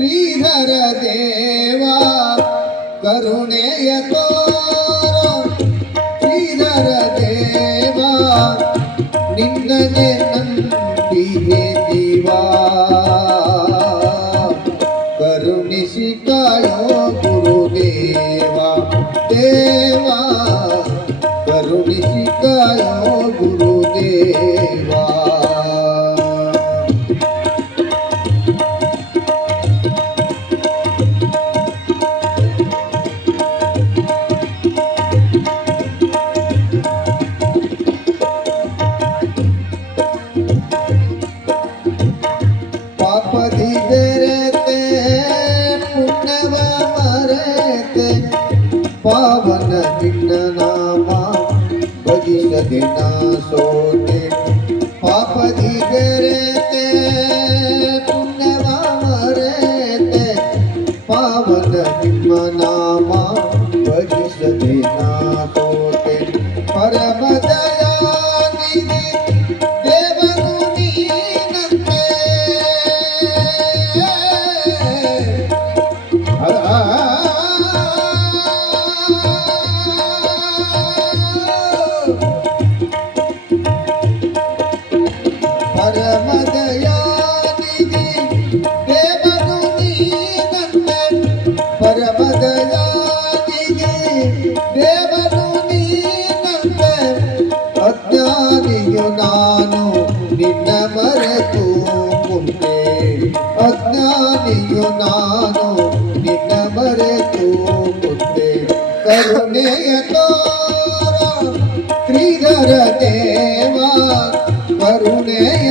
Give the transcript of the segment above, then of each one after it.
ಶ್ರೀಧರ ದೇವ ಕರುಣೆಯ ತೋರ. ಶ್ರೀಧರ ದೇವ ನಿನ್ನನೆ बिना सोते पाप दिगे रहते पुण्यवाम रहते पावन मनामा परिसदे ಶ್ರೀಧರ ದೇವ ಕರುಣೆಯ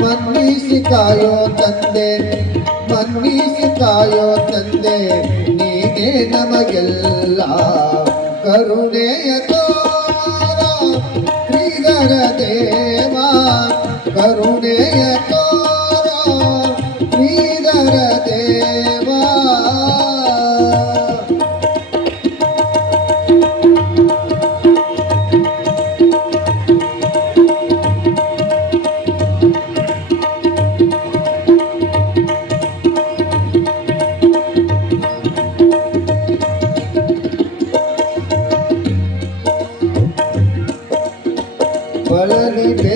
ಮನ್ನಿಸಿ ಕಾಯೋ ತಂದೆ ಮನ್ನಿಸಿ ಕಾಯೋ ತಂದೆ ನೀನೇ ನಮಗೆಲ್ಲ ಕರುಣೆಯ ತೋರ ಶ್ರೀಧರ ದೇವ ಕರುಣೆಯ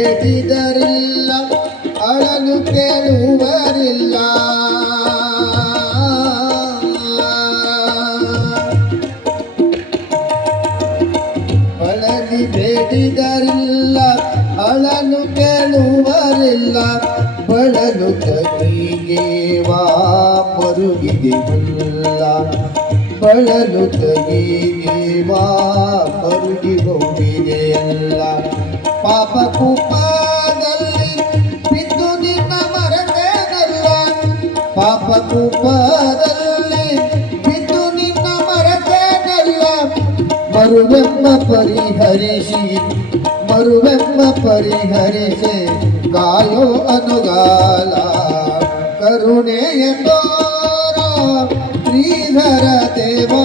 ಬಳಲಿ ಬೇಡಿದರಿಲ್ಲ ಅಳಲು ಕೇಳುವರಿಲ್ಲ. ಬಳಲಿ ಬೇಡಿದರಿಲ್ಲ, ಅಳಲು ಕೇಳುವರಿಲ್ಲ. ಬಳಲು ತಗೀಗೇವಾ ಮರುಗಿದೆ ಹುಲ್ಲ ಬಳಲು ತಗೀಗೇವಾ ಮರುಗಿ ಹೋಗಿದೆ ಎಲ್ಲ. ಪಾಪ ಕೂಪದಲ್ಲಿ ಬಿದ್ದು ನಿನ್ನ ಮರತೇನಲ್ಲ ಪಾಪ ಕೂಪದಲ್ಲಿ ಬಿದ್ದು ನಿನ್ನ ಮರತೇನಲ್ಲ ಮರುವೆಮ್ಮ ಪರಿಹರಿಸಿ ಮರುವೆಮ್ಮ ಪರಿಹರಿಸಿ ಕಾಯೋ ಅನುಗಾಲ. ಕರುಣೆಯ ತೋರ ಶ್ರೀಧರ ದೇವಾ.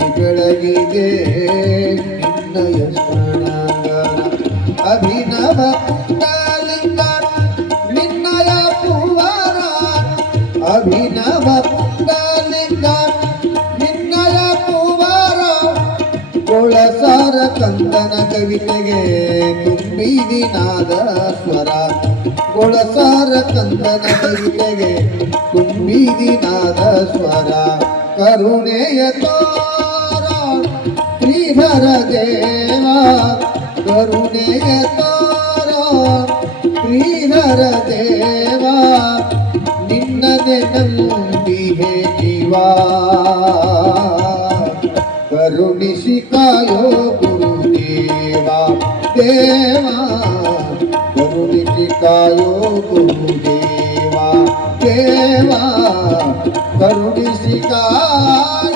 ಬೆಳಗಿದೆ ನಿನ್ನಯ ಸ್ಮರಣಾಂಗ ಅಭಿನವ ಪುಟ್ಟಲಿಂಗ ನಿನ್ನಯ ಪುವರ ಅಭಿನವ ಪುಟ್ಟಲಿಂಗ ನಿನ್ನಯ ಪುವರ ಕೊಳಸಾರ ಕಂದನ ಕವಿತೆಗೆ ತುಂಬಿದಿನಾದ ಸ್ವರ. ಕೊಳಸಾರ ಕಂದನ ಕವಿತೆಗೆ ತುಂಬಿದಿನಾದ ಸ್ವರ. ಕರುಣೆಯ ತೋರ ಶ್ರೀಧರ ದೇವ ಕರುಣೆಯ ತೋರ ಶ್ರೀಧರ ದೇವ ನಿನ್ನದೆ ನಂಬಿಹೆ ಜೀವಾ ಕರುಣಿಸಿ ಕಾಯೋ ಗುರುದೇವ ದೇವ ಕರುಣಿಸಿ ಕಾಯೋ ಗುರುದೇವ ದೇವ ಕರುಣಿಸಿ ಕಾಯೋ